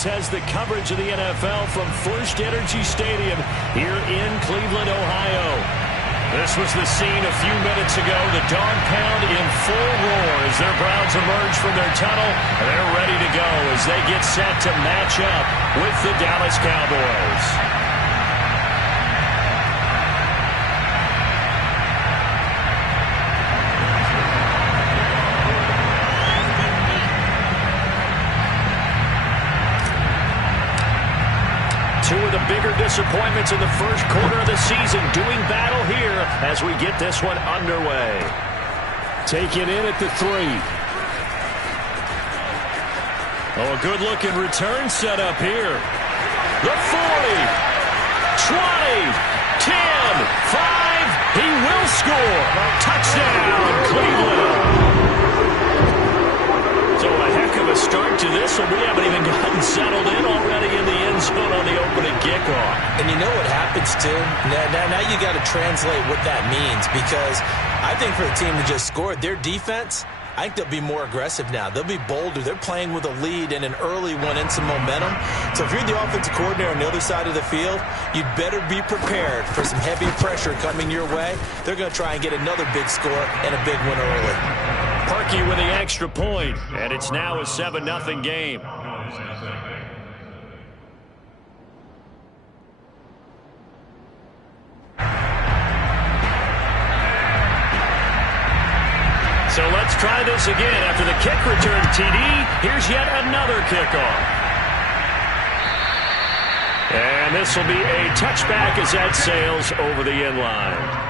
Has the coverage of the NFL from First Energy Stadium here in Cleveland, Ohio. This was the scene a few minutes ago. The dog pound in full roar as their Browns emerge from their tunnel. They're ready to go as they get set to match up with the Dallas Cowboys. Two of the bigger disappointments in the first quarter of the season doing battle here as we get this one underway. Taken in at the 3. Oh, a good-looking return set up here. The 40, 20, 10, 5. He will score. Touchdown, Cleveland. So a heck of a start to this, and we haven't even gotten settled in already in the end zone on the opening kickoff. And you know what happens, too? Now you got to translate what that means, because I think for the team that just scored, their defense, I think they'll be more aggressive now. They'll be bolder. They're playing with a lead and an early one and some momentum. So if you're the offensive coordinator on the other side of the field, you'd better be prepared for some heavy pressure coming your way. They're going to try and get another big score and a big one early. Parkey with the extra point, and it's now a 7-0 game. So let's try this again. After the kick return TD, here's yet another kickoff. And this will be a touchback as that sails over the end line.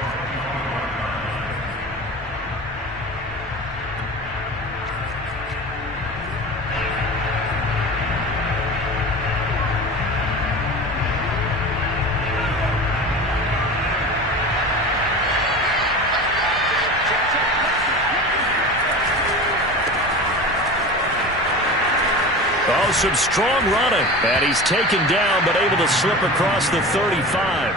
Oh, some strong running. And he's taken down, but able to slip across the 35.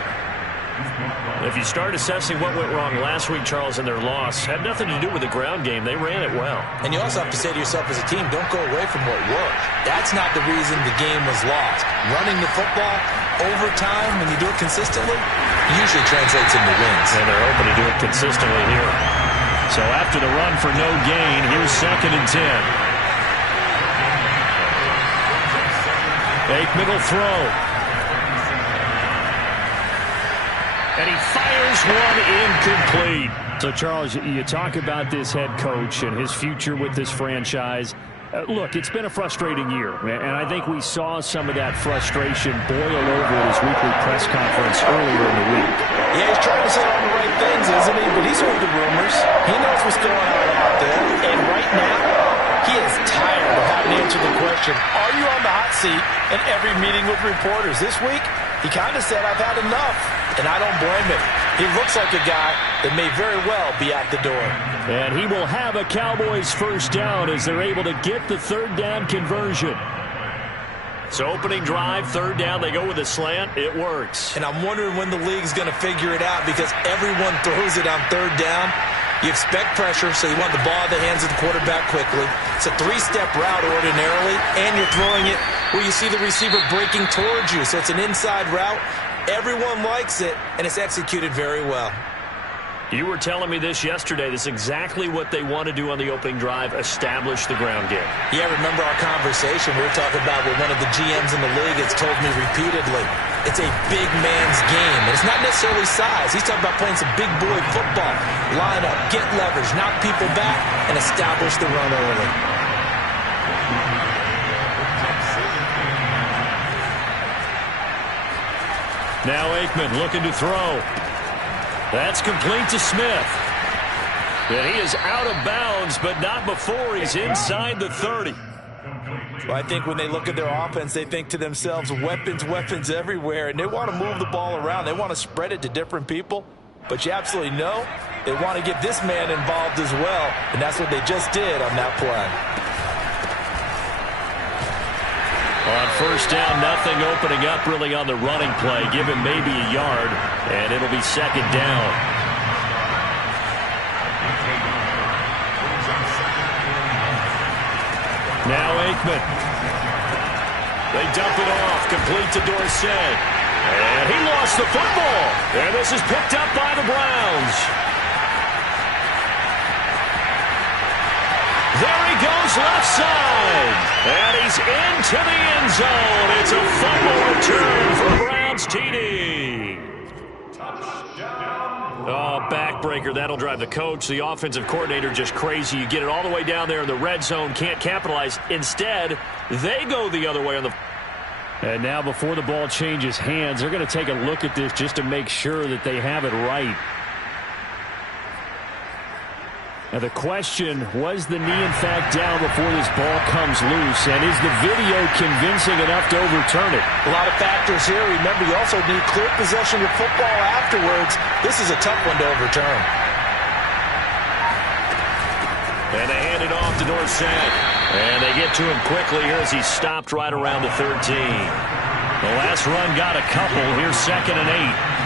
If you start assessing what went wrong last week, Charles, in their loss, had nothing to do with the ground game. They ran it well. And you also have to say to yourself as a team, don't go away from what worked. That's not the reason the game was lost. Running the football over time, when you do it consistently, usually translates into wins. And they're hoping to do it consistently here. So after the run for no gain, here's 2nd and 10. Aikman will throw. And he fires one incomplete. So, Charles, you talk about this head coach and his future with this franchise. Look, it's been a frustrating year, and I think we saw some of that frustration boil over at his weekly press conference earlier in the week. Yeah, he's trying to say all the right things, isn't he? But he's heard the rumors. He knows what's going on out there. And right now, he is tired of having to answer the question, are you on the hot seat in every meeting with reporters? This week, he kind of said, I've had enough, and I don't blame him. He looks like a guy that may very well be out the door. And he will have a Cowboys first down as they're able to get the 3rd down conversion. So opening drive, 3rd down, they go with a slant. It works. And I'm wondering when the league's going to figure it out, because everyone throws it on 3rd down. You expect pressure, so you want the ball in the hands of the quarterback quickly. It's a 3-step route ordinarily, and you're throwing it where you see the receiver breaking towards you. So it's an inside route. Everyone likes it, and it's executed very well. You were telling me this yesterday. This is exactly what they want to do on the opening drive, establish the ground game. Yeah, remember our conversation? We were talking about what one of the GMs in the league has told me repeatedly. It's a big man's game, and it's not necessarily size. He's talking about playing some big boy football. Line up, get leverage, knock people back, and establish the run early. Now Aikman looking to throw. That's complete to Smith. And he is out of bounds, but not before he's inside the 30. Well, I think when they look at their offense, they think to themselves, weapons, weapons everywhere, and they want to move the ball around. They want to spread it to different people. But you absolutely know they want to get this man involved as well, and that's what they just did on that play. On first down, nothing opening up really on the running play. Give him maybe a yard, and it'll be 2nd down. Now Aikman. They dump it off, complete to Dorsett. And he lost the football. And this is picked up by the Browns. There he goes left side. And he's into the end zone. It's a fumble return for Browns TD. Oh, backbreaker. That'll drive the coach, the offensive coordinator, just crazy. You get it all the way down there in the red zone, can't capitalize. Instead, they go the other way on the... And now before the ball changes hands, they're going to take a look at this just to make sure that they have it right. Now the question, was the knee in fact down before this ball comes loose? And is the video convincing enough to overturn it? A lot of factors here. Remember, you also need clear possession of football afterwards. This is a tough one to overturn. And they hand it off to Dorsett. And they get to him quickly here as he stopped right around the 13. The last run got a couple. Here's 2nd and 8.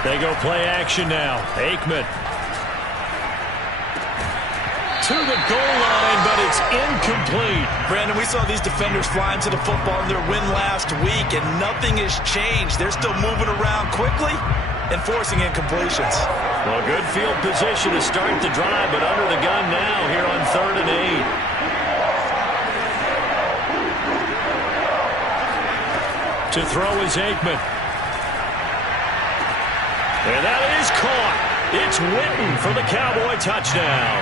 They go play action now. Aikman. To the goal line, but it's incomplete. Brandon, we saw these defenders flying to the football in their win last week, and nothing has changed. They're still moving around quickly and forcing incompletions. Well, good field position to start the drive, but under the gun now here on 3rd and 8. To throw is Aikman. And that is caught. It's Witten for the Cowboy touchdown.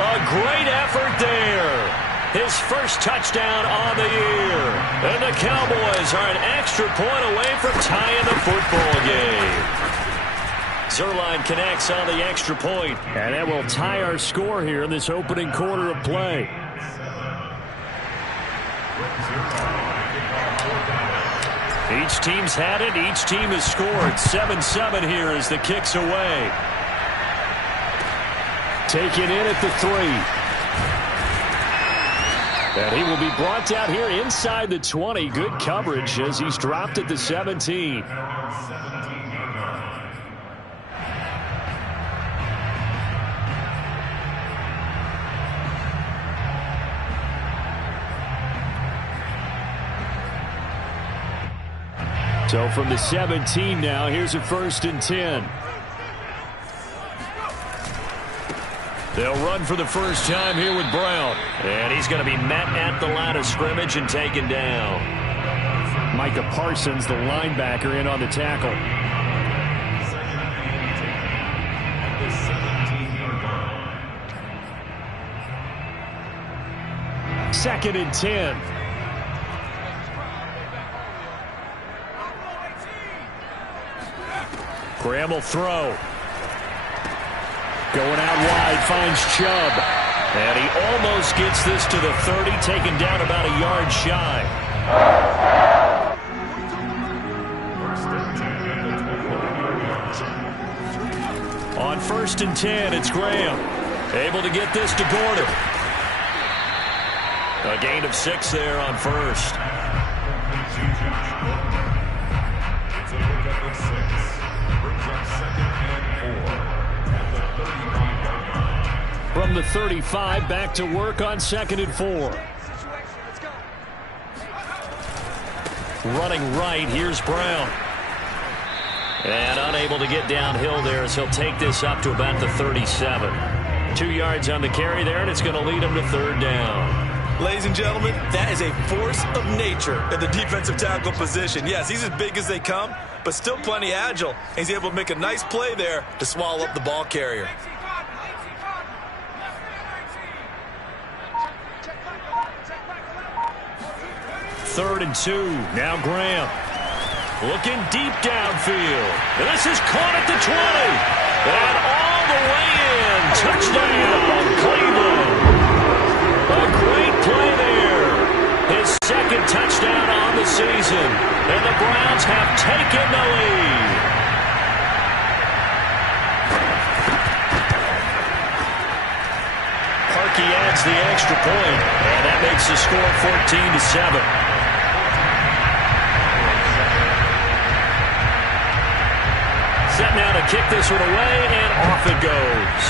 A great effort there. His first touchdown on the year. And the Cowboys are an extra point away from tying the football game. Zuerlein connects on the extra point. And that will tie our score here in this opening quarter of play. Each team's had it. Each team has scored. 7-7 here as the kick's away. Taken in at the 3. And he will be brought down here inside the 20. Good coverage as he's dropped at the 17. So from the 17 now, here's a 1st and 10. They'll run for the first time here with Brown. And he's going to be met at the line of scrimmage and taken down. Micah Parsons, the linebacker, in on the tackle. Second and 10. Graham will throw. Going out wide, finds Chubb. And he almost gets this to the 30, taken down about a yard shy. On 1st and 10, it's Graham. Able to get this to Gordon. A gain of 6 there on 1st. From the 35, back to work on 2nd and 4. Running right, here's Brown. And unable to get downhill there as he'll take this up to about the 37. 2 yards on the carry there, and it's going to lead him to 3rd down. Ladies and gentlemen, that is a force of nature at the defensive tackle position. Yes, he's as big as they come, but still plenty agile. He's able to make a nice play there to swallow up the ball carrier. 3rd and 2. Now Graham. Looking deep downfield. This is caught at the 20. And all the way in. Touchdown, Cleveland. A great play there. His 2nd touchdown on the season. And the Browns have taken the lead. Parkey adds the extra point. And that makes the score 14-7. set now to kick this one away, and off it goes.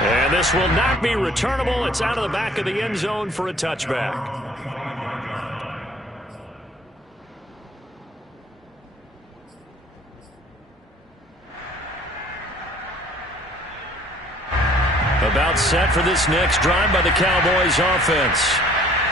And this will not be returnable. It's out of the back of the end zone for a touchback. About set for this next drive by the Cowboys offense.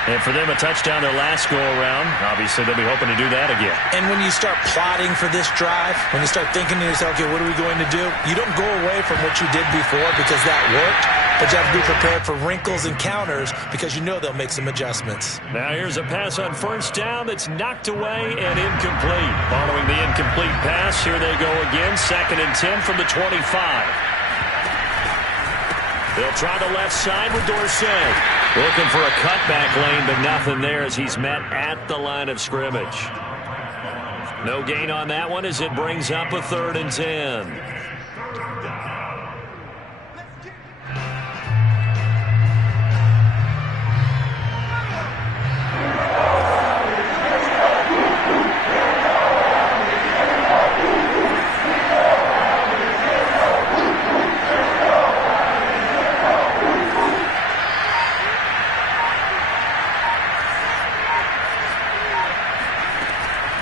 And for them, a touchdown their last go-around. Obviously, they'll be hoping to do that again. And when you start plotting for this drive, when you start thinking to yourself, okay, what are we going to do? You don't go away from what you did before because that worked, but you have to be prepared for wrinkles and counters because you know they'll make some adjustments. Now here's a pass on first down that's knocked away and incomplete. Following the incomplete pass, here they go again. 2nd and 10 from the 25. They'll try the left side with Dorsett. Looking for a cutback lane, but nothing there as he's met at the line of scrimmage. No gain on that one as it brings up a 3rd and 10.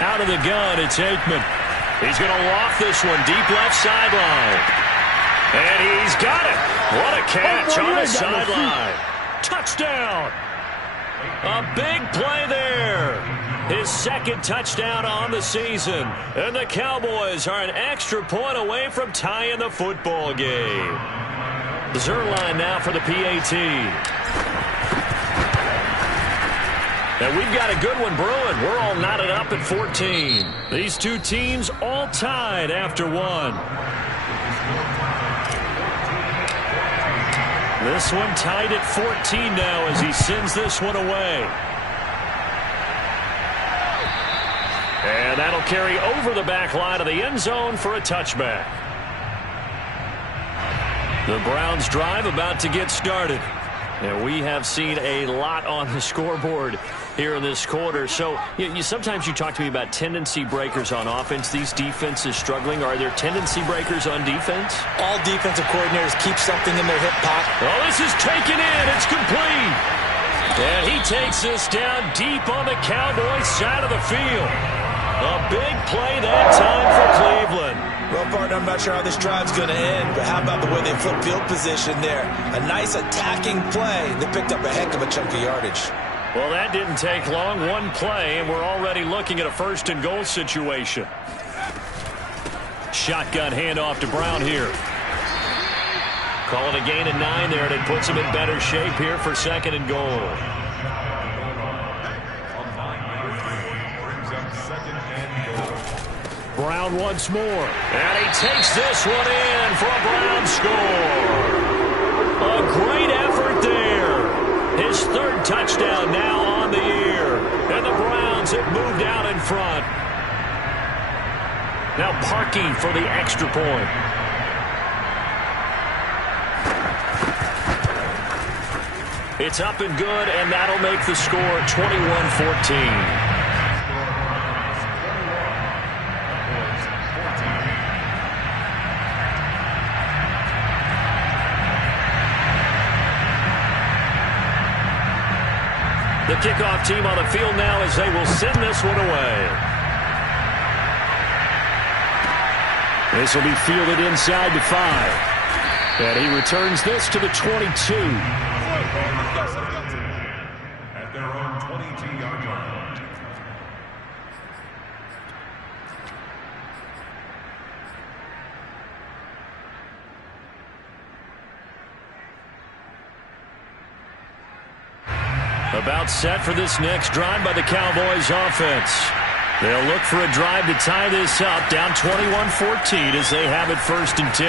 Out of the gun, it's Aikman. He's going to loft this one deep left sideline. And he's got it. What a catch on the sideline. Touchdown. A big play there. His 2nd touchdown on the season. And the Cowboys are an extra point away from tying the football game. Zuerlein now for the PAT. And we've got a good one brewing. We're all knotted up at 14. These two teams all tied after 1. This one tied at 14 now as he sends this one away. And that'll carry over the back line of the end zone for a touchback. The Browns drive about to get started. And we have seen a lot on the scoreboard here in this quarter. So sometimes you talk to me about tendency breakers on offense. These defenses struggling. Are there tendency breakers on defense? All defensive coordinators keep something in their hip pocket. Well, this is taken in. It's complete. And he takes this down deep on the Cowboys side of the field. A big play that time for Cleveland. Well, partner, I'm not sure how this drive's going to end, but how about the way they flip field position there? A nice attacking play. They picked up a heck of a chunk of yardage. Well, that didn't take long. One play, and we're already looking at a 1st and goal situation. Shotgun handoff to Brown here. Call it a gain of 9 there, and it puts him in better shape here for 2nd and goal. Brown once more. And he takes this one in for a Brown score. A great effort there. His 3rd touchdown now on the year. And the Browns have moved out in front. Now Parkey for the extra point. It's up and good, and that'll make the score 21-14. The kickoff team on the field now as they will send this one away. This will be fielded inside the 5. And he returns this to the 22. At their own 22-yard line. About set for this next drive by the Cowboys offense. They'll look for a drive to tie this up, down 21-14 as they have it 1st and 10.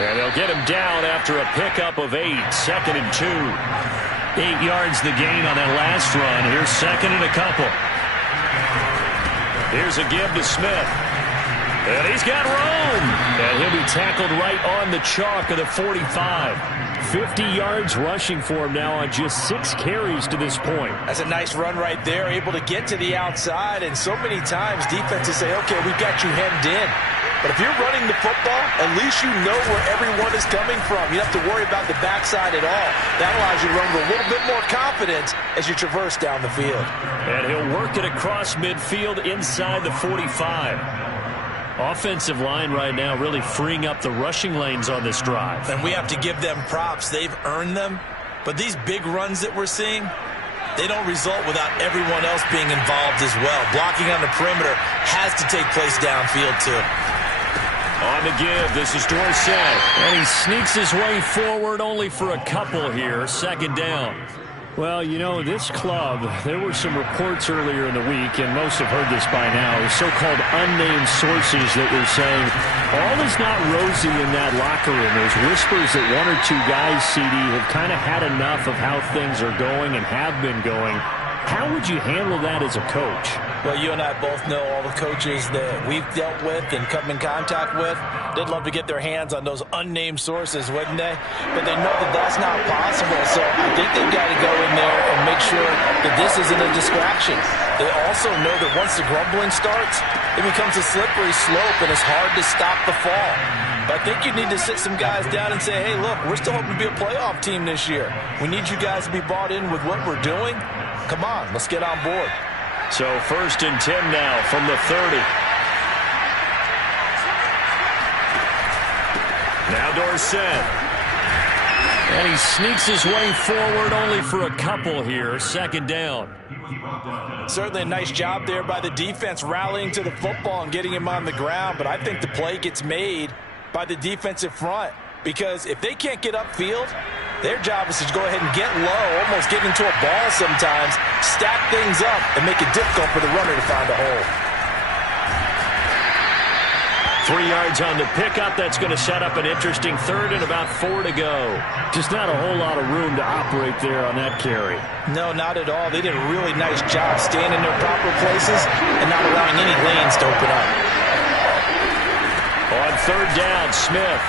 And they'll get him down after a pickup of 8, 2nd and 2. 8 yards the gain on that last run. Here's 2nd and a couple. Here's a give to Smith. And he's got room. And he'll be tackled right on the chalk of the 45. 50 yards rushing for him now on just 6 carries to this point. That's a nice run right there, able to get to the outside. And so many times defenses say, okay, we've got you hemmed in. But if you're running the football, at least you know where everyone is coming from. You don't have to worry about the backside at all. That allows you to run with a little bit more confidence as you traverse down the field. And he'll work it across midfield inside the 45. Offensive line right now really freeing up the rushing lanes on this drive. And we have to give them props. They've earned them. But these big runs that we're seeing, they don't result without everyone else being involved as well. Blocking on the perimeter has to take place downfield too. On the give, this is Dorsett. And he sneaks his way forward only for a couple here. 2nd down. Well, you know, this club, there were some reports earlier in the week, and most have heard this by now, so-called unnamed sources that were saying all is not rosy in that locker room. There's whispers that 1 or 2 guys, CD, have kind of had enough of how things are going and have been going. How would you handle that as a coach? Well, you and I both know all the coaches that we've dealt with and come in contact with. They'd love to get their hands on those unnamed sources, wouldn't they? But they know that that's not possible, so I think they've got to go in there and make sure that this isn't a distraction. They also know that once the grumbling starts, it becomes a slippery slope, and it's hard to stop the fall. But I think you need to sit some guys down and say, hey, look, we're still hoping to be a playoff team this year. We need you guys to be bought in with what we're doing. Come on, let's get on board. So 1st and 10 now from the 30. Now Dorsett. And he sneaks his way forward only for a couple here. 2nd down. Certainly a nice job there by the defense rallying to the football and getting him on the ground. But I think the play gets made by the defensive front. Because if they can't get upfield, their job is to go ahead and get low, almost get into a ball sometimes, stack things up, and make it difficult for the runner to find a hole. 3 yards on the pickup. That's going to set up an interesting 3rd and about 4 to go. Just not a whole lot of room to operate there on that carry. No, not at all. They did a really nice job staying in their proper places and not allowing any lanes to open up. On 3rd down, Smith.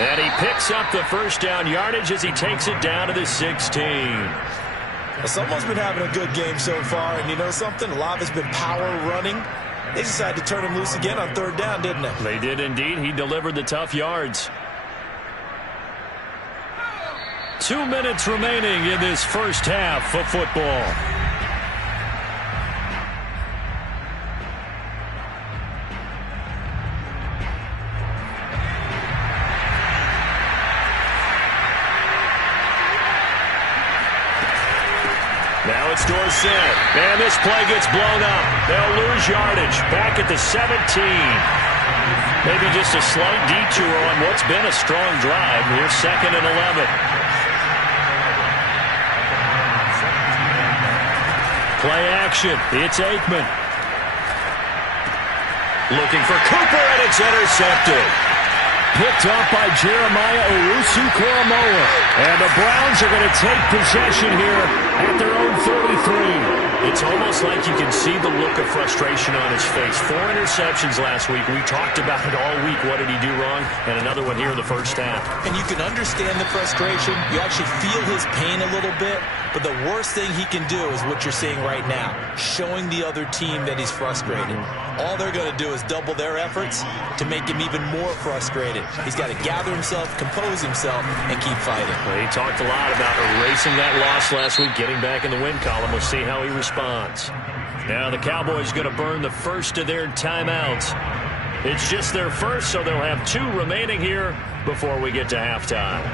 And he picks up the 1st down yardage as he takes it down to the 16. Well, someone's been having a good game so far, and you know something? A lot of it's been power running. They decided to turn him loose again on 3rd down, didn't they? They did indeed. He delivered the tough yards. 2 minutes remaining in this first half of football. Now it's Dorsett. And this play gets blown up. They'll lose yardage. Back at the 17. Maybe just a slight detour on what's been a strong drive. Here's 2nd and 11. Play action. It's Aikman. Looking for Cooper, and it's intercepted. Picked up by Jeremiah Owusu-Koramoah. And the Browns are going to take possession here at their own 33. It's almost like you can see the look of frustration on his face. 4 interceptions last week. We talked about it all week. What did he do wrong? And another one here in the first half. And you can understand the frustration. You actually feel his pain a little bit. But the worst thing he can do is what you're seeing right now, showing the other team that he's frustrated. All they're going to do is double their efforts to make him even more frustrated. He's got to gather himself, compose himself, and keep fighting. Well, he talked a lot about erasing that loss last week, getting back in the win column. We'll see how he responds. Now the Cowboys going to burn the first of their timeouts. It's just their first, so they'll have 2 remaining here before we get to halftime.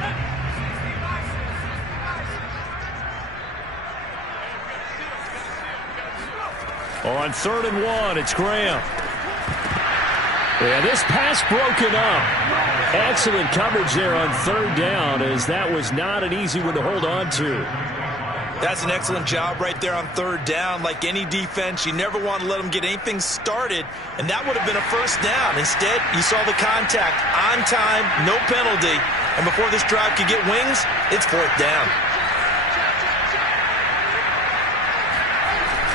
On 3rd and 1, it's Graham. Yeah, this pass broken up. Excellent coverage there on 3rd down, as that was not an easy one to hold on to. That's an excellent job right there on 3rd down. Like any defense, you never want to let them get anything started, and that would have been a 1st down. Instead, you saw the contact on time, no penalty, and before this drive could get wings, it's 4th down.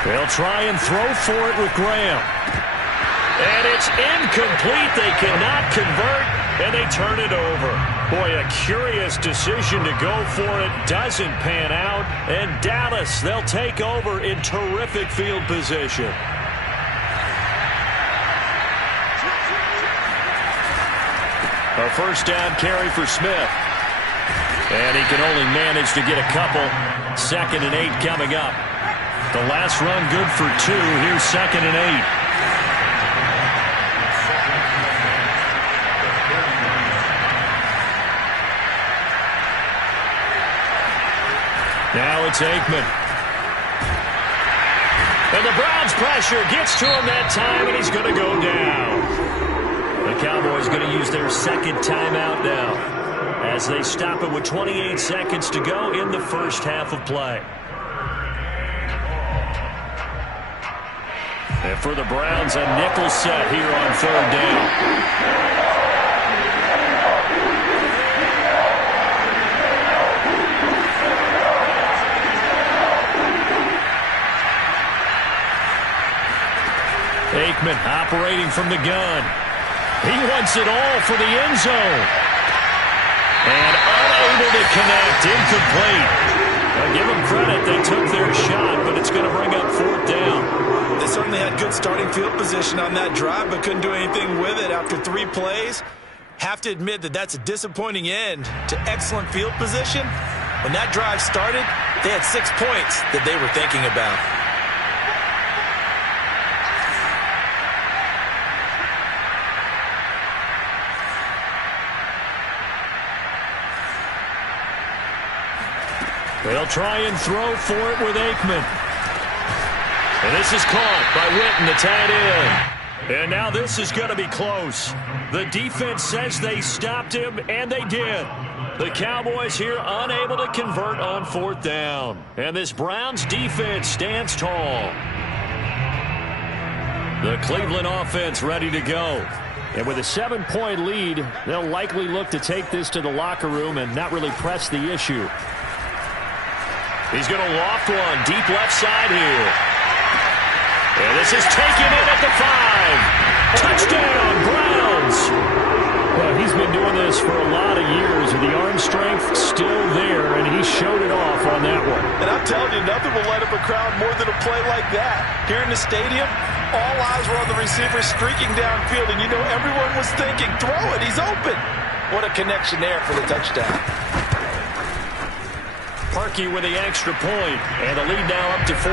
They'll try and throw for it with Graham. And it's incomplete. They cannot convert, and they turn it over. Boy, a curious decision to go for it. Doesn't pan out. And Dallas, they'll take over in terrific field position. A first down carry for Smith. And he can only manage to get a couple. 2nd and 8 coming up. The last run good for 2. Here's 2nd and 8. Now it's Aikman. And the Browns pressure gets to him that time, and he's going to go down. The Cowboys going to use their 2nd timeout now as they stop it with 28 seconds to go in the first half of play. And for the Browns, a nickel set here on 3rd down. Aikman operating from the gun. He wants it all for the end zone. And unable to connect, incomplete. Now give them credit, they took their shot, but it's going to bring up 4th down. They certainly had good starting field position on that drive, but couldn't do anything with it after 3 plays. Have to admit that that's a disappointing end to excellent field position. When that drive started, they had 6 points that they were thinking about. They'll try and throw for it with Aikman. And this is caught by Witten, the tight end. And now this is going to be close. The defense says they stopped him, and they did. The Cowboys here unable to convert on 4th down. And this Browns defense stands tall. The Cleveland offense ready to go. And with a 7-point lead, they'll likely look to take this to the locker room and not really press the issue. He's going to loft one deep left side here. And this is taken in at the 5. Touchdown, Browns. Well, he's been doing this for a lot of years, and the arm strength still there, and he showed it off on that one. And I'm telling you, nothing will light up a crowd more than a play like that. Here in the stadium, all eyes were on the receiver streaking downfield, and you know everyone was thinking, throw it, he's open. What a connection there for the touchdown. Parkey with the extra point, and the lead now up to 14.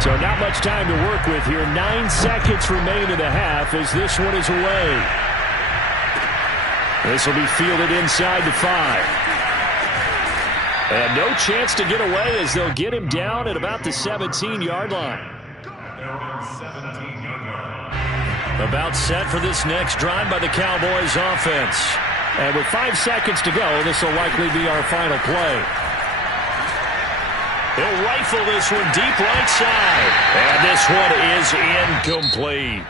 So not much time to work with here. 9 seconds remain in the half as this one is away. This will be fielded inside the 5. And no chance to get away as they'll get him down at about the 17-yard line. About set for this next drive by the Cowboys offense. And with 5 seconds to go, this will likely be our final play. He'll rifle this one deep right side. And this one is incomplete.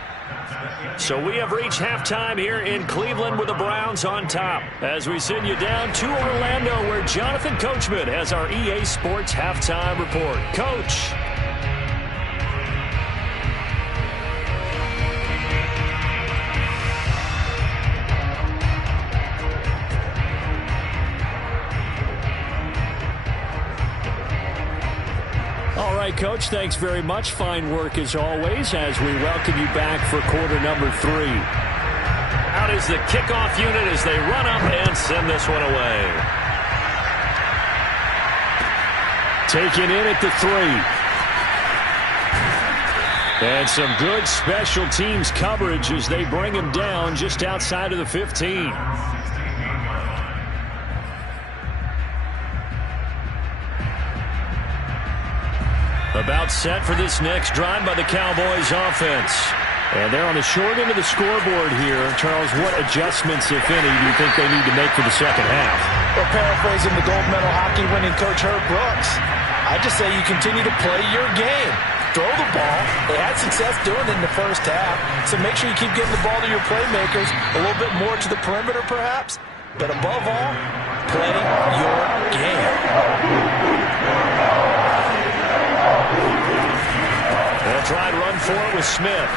So we have reached halftime here in Cleveland with the Browns on top. As we send you down to Orlando, where Jonathan Coachman has our EA Sports halftime report. Coach. Coach, thanks very much. Fine work as always as we welcome you back for quarter number 3. Out is the kickoff unit as they run up and send this one away. Taken in at the 3. And some good special teams coverage as they bring him down just outside of the 15. About set for this next drive by the Cowboys offense. And they're on the short end of the scoreboard here. Charles, what adjustments, if any, do you think they need to make for the second half? Well, paraphrasing the gold medal hockey winning coach Herb Brooks, I just say you continue to play your game. Throw the ball. They had success doing it in the first half, so make sure you keep getting the ball to your playmakers, a little bit more to the perimeter perhaps, but above all, play your game. They'll try and run for it with Smith.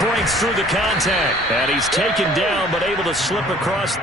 Breaks through the contact. And he's taken down, but able to slip across.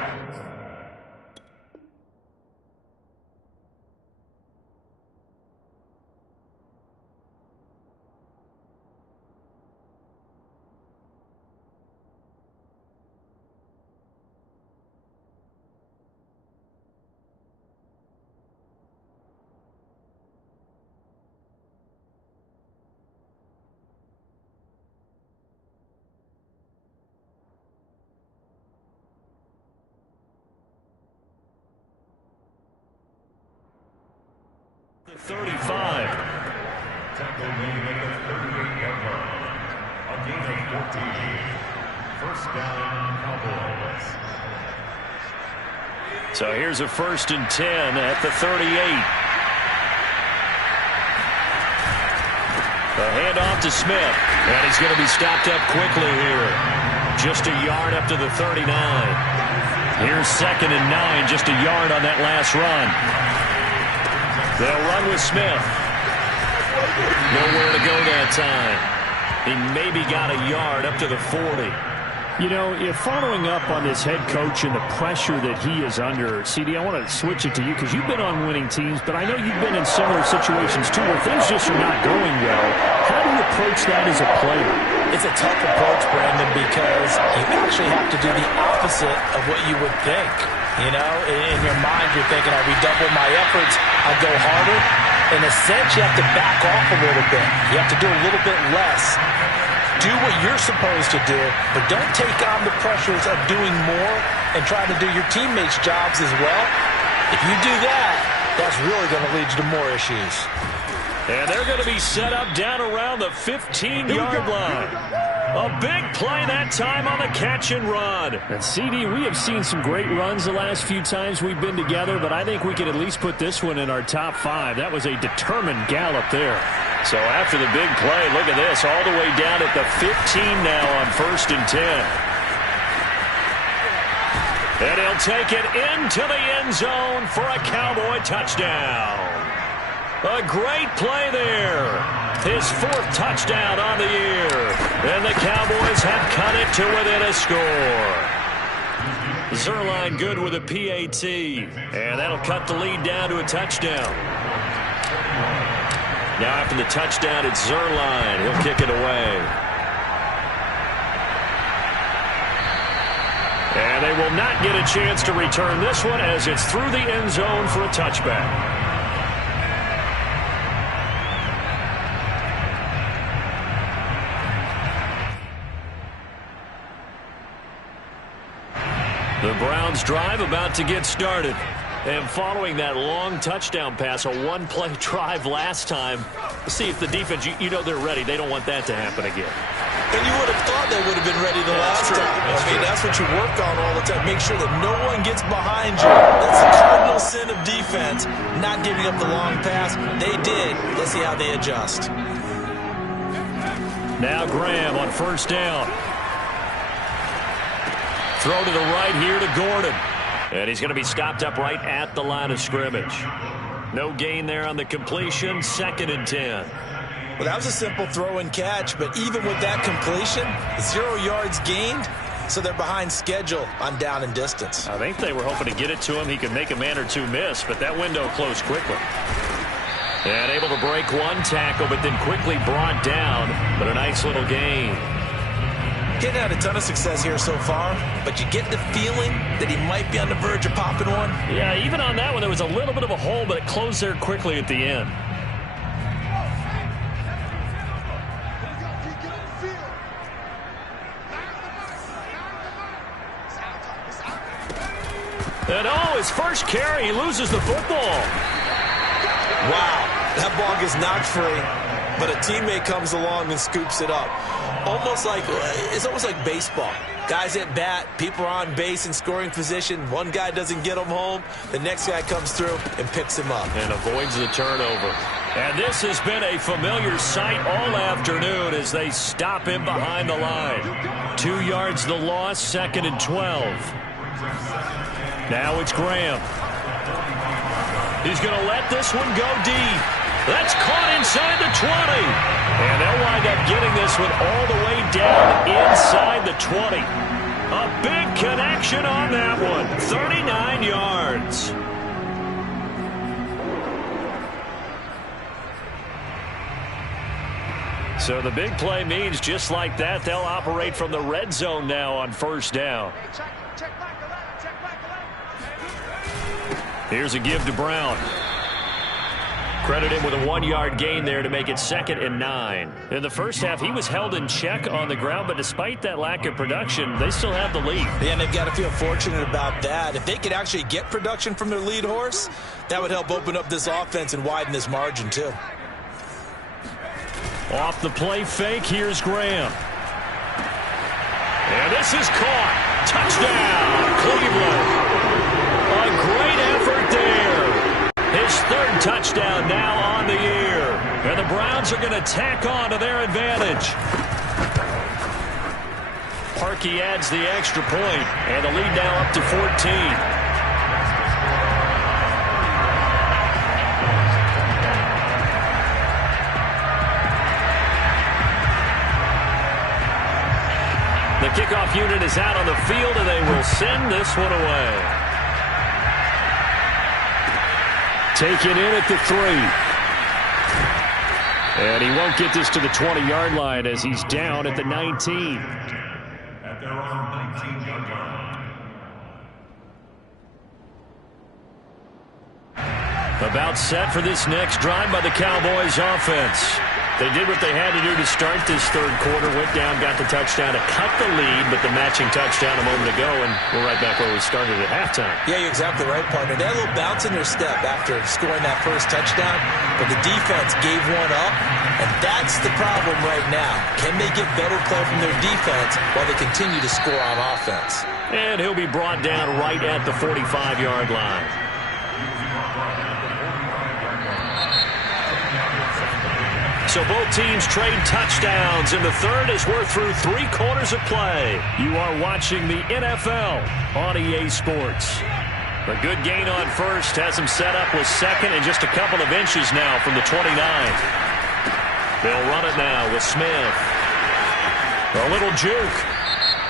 The 35. Tackle made at the 38-yard line. A gain of 14. First down, Cowboys. So here's a 1st and 10 at the 38. The handoff to Smith. And he's going to be stopped up quickly here. Just a yard up to the 39. Here's 2nd and 9. Just a yard on that last run. They'll run with Smith. Nowhere to go that time. He maybe got a yard up to the 40. You know, if following up on this head coach and the pressure that he is under, CD, I want to switch it to you because you've been on winning teams, but I know you've been in similar situations too where things just are not going well. How do you approach that as a player? It's a tough approach, Brandon, because you actually have to do the opposite of what you would think. You know, in your mind, you're thinking, I redouble my efforts, I go harder. In a sense, you have to back off a little bit. You have to do a little bit less. Do what you're supposed to do, but don't take on the pressures of doing more and trying to do your teammates' jobs as well. If you do that, that's really going to lead you to more issues. And they're going to be set up down around the 15-yard line. A big play that time on the catch and run. And CD, we have seen some great runs the last few times we've been together, but I think we can at least put this one in our top 5. That was a determined gallop there. So after the big play, look at this, all the way down at the 15 now on 1st and 10. And he'll take it into the end zone for a Cowboy touchdown. A great play there. His 4th touchdown on the year. And the Cowboys have cut it to within a score. Zuerlein good with a PAT. And that'll cut the lead down to a touchdown. Now after the touchdown, it's Zuerlein. He'll kick it away. And they will not get a chance to return this one as it's through the end zone for a touchback. The Browns drive about to get started. And following that long touchdown pass, a one-play drive last time, see if the defense, you know they're ready. They don't want that to happen again. And you would have thought they would have been ready the last time. That's what you work on all the time. Make sure that no one gets behind you. That's the cardinal sin of defense, not giving up the long pass. They did. Let's see how they adjust. Now Graham on 1st down. Throw to the right here to Gordon. And he's going to be stopped up right at the line of scrimmage. No gain there on the completion. 2nd and 10. Well, that was a simple throw and catch, but even with that completion, 0 yards gained, so they're behind schedule on down and distance. I think they were hoping to get it to him. He could make a man or two miss, but that window closed quickly. And able to break one tackle, but then quickly brought down, but a nice little gain. Getting had a ton of success here so far, but you get the feeling that he might be on the verge of popping one. Yeah, even on that one, there was a little bit of a hole, but it closed there quickly at the end. And his first carry, he loses the football. Wow, that ball gets knocked free, but a teammate comes along and scoops it up. It's almost like baseball. Guys at bat, people are on base in scoring position. One guy doesn't get him home. The next guy comes through and picks him up. And avoids the turnover. And this has been a familiar sight all afternoon as they stop him behind the line. 2 yards the loss, 2nd and 12. Now it's Graham. He's going to let this one go deep. That's caught inside the 20. And they'll wind up getting this one all the way down inside the 20. A big connection on that one. 39 yards. So the big play means just like that, they'll operate from the red zone now on first down. Here's a give to Brown. Credit him with a 1-yard gain there to make it 2nd and 9. In the first half, he was held in check on the ground, but despite that lack of production, they still have the lead. Yeah, and they've got to feel fortunate about that. If they could actually get production from their lead horse, that would help open up this offense and widen this margin too. Off the play fake, here's Graham. And this is caught. Touchdown, Cleveland. A great effort there. His 3rd touchdown now on the year. And the Browns are going to tack on to their advantage. Parkey adds the extra point, and the lead now up to 14. The kickoff unit is out on the field, and they will send this one away. Taken in at the 3. And he won't get this to the 20-yard line as he's down at the 19. At their own 19-yard line. About set for this next drive by the Cowboys offense. They did what they had to do to start this 3rd quarter. Went down, got the touchdown to cut the lead, but the matching touchdown a moment ago, and we're right back where we started at halftime. Yeah, you're exactly right, partner. They had a little bounce in their step after scoring that first touchdown, but the defense gave one up, and that's the problem right now. Can they get better play from their defense while they continue to score on offense? And he'll be brought down right at the 45-yard line. So both teams trade touchdowns, and the 3rd as we're through 3 quarters of play. You are watching the NFL on EA Sports. A good gain on first has him set up with 2nd and just a couple of inches now from the 29. They'll run it now with Smith. A little juke.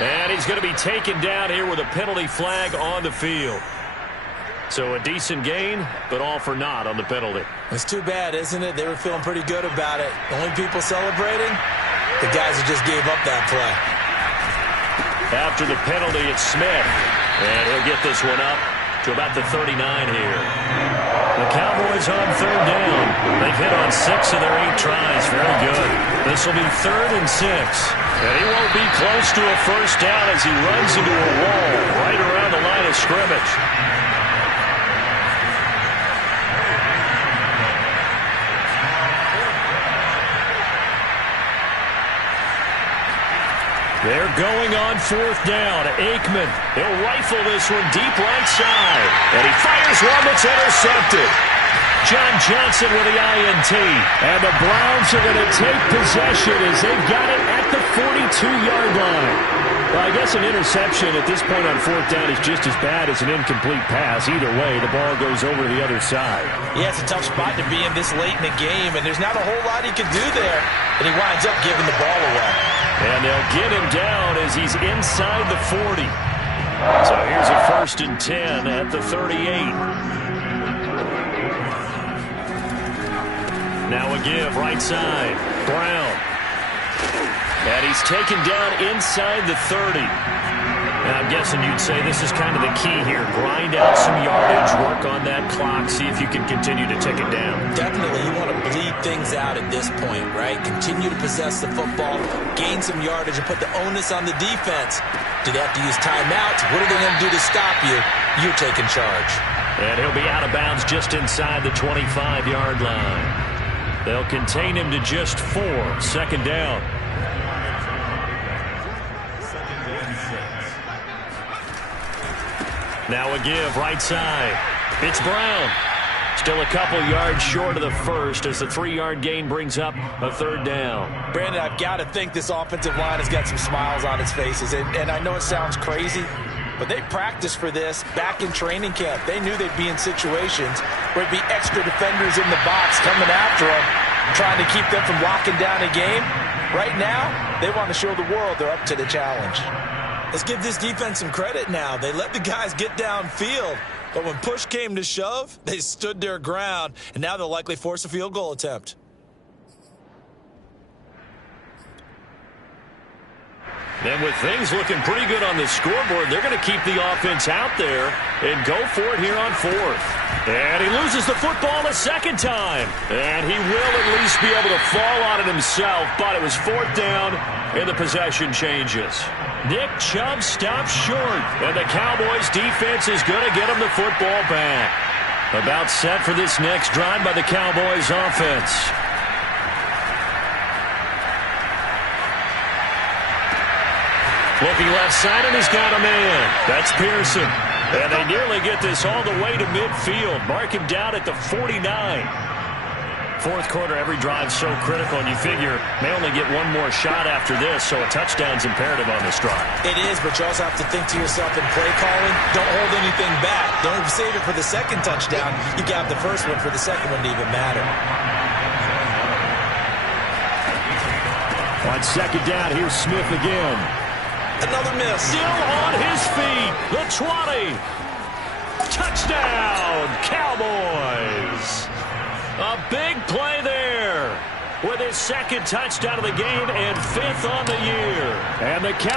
And he's going to be taken down here with a penalty flag on the field. So a decent gain, but all for naught on the penalty. It's too bad, isn't it? They were feeling pretty good about it. The only people celebrating, the guys who just gave up that play. After the penalty, it's Smith. And he'll get this one up to about the 39 here. The Cowboys on 3rd down. They've hit on 6 of their 8 tries. Very good. This will be 3rd and 6. And he won't be close to a first down as he runs into a wall right around the line of scrimmage. They're going on 4th down. Aikman, he'll rifle this one deep right side. And he fires one that's intercepted. John Johnson with the INT. And the Browns are going to take possession as they've got it at the 42-yard line. Well, I guess an interception at this point on 4th down is just as bad as an incomplete pass. Either way, the ball goes over to the other side. Yeah, it's a tough spot to be in this late in the game, and there's not a whole lot he can do there. And he winds up giving the ball away. And they'll get him down as he's inside the 40. So here's a 1st and 10 at the 38. Now a give right side. Brown. And he's taken down inside the 30. Now I'm guessing you'd say this is kind of the key here. Grind out some yardage, work on that clock, see if you can continue to tick it down. Definitely. You want to bleed things out at this point, right? Continue to possess the football, gain some yardage, and put the onus on the defense. Do they have to use timeouts? What are they going to do to stop you? You're taking charge. And he'll be out of bounds just inside the 25-yard line. They'll contain him to just 4. 2nd down. Now a give right side. It's Brown. Still a couple yards short of the first as the 3-yard gain brings up a 3rd down. Brandon, I've got to think this offensive line has got some smiles on its faces. And I know it sounds crazy, But they practiced for this back in training camp. They knew they'd be in situations where there'd be extra defenders in the box coming after them, trying to keep them from locking down a game. Right now, they want to show the world they're up to the challenge. Let's give this defense some credit now. They let the guys get downfield, but when push came to shove, they stood their ground, and now they'll likely force a field goal attempt. And with things looking pretty good on the scoreboard, they're going to keep the offense out there and go for it here on fourth. And he loses the football a second time. And he will at least be able to fall on it himself, but it was fourth down, and the possession changes. Nick Chubb stops short, and the Cowboys' defense is going to get him the football back. About set for this next drive by the Cowboys' offense. Looking left side, and he's got a man. That's Pearson. And they nearly get this all the way to midfield. Mark him down at the 49. Fourth quarter, every drive so critical, and you figure may only get one more shot after this, so a touchdown's imperative on this drive. It is, but you also have to think to yourself in play calling, don't hold anything back. Don't save it for the second touchdown. You got the first one for the second one to even matter. On second down, here's Smith again. Another miss. Still on his feet. The 20. Touchdown, Cowboys. A big play there with his second touchdown of the game and fifth on the year. And the Cowboys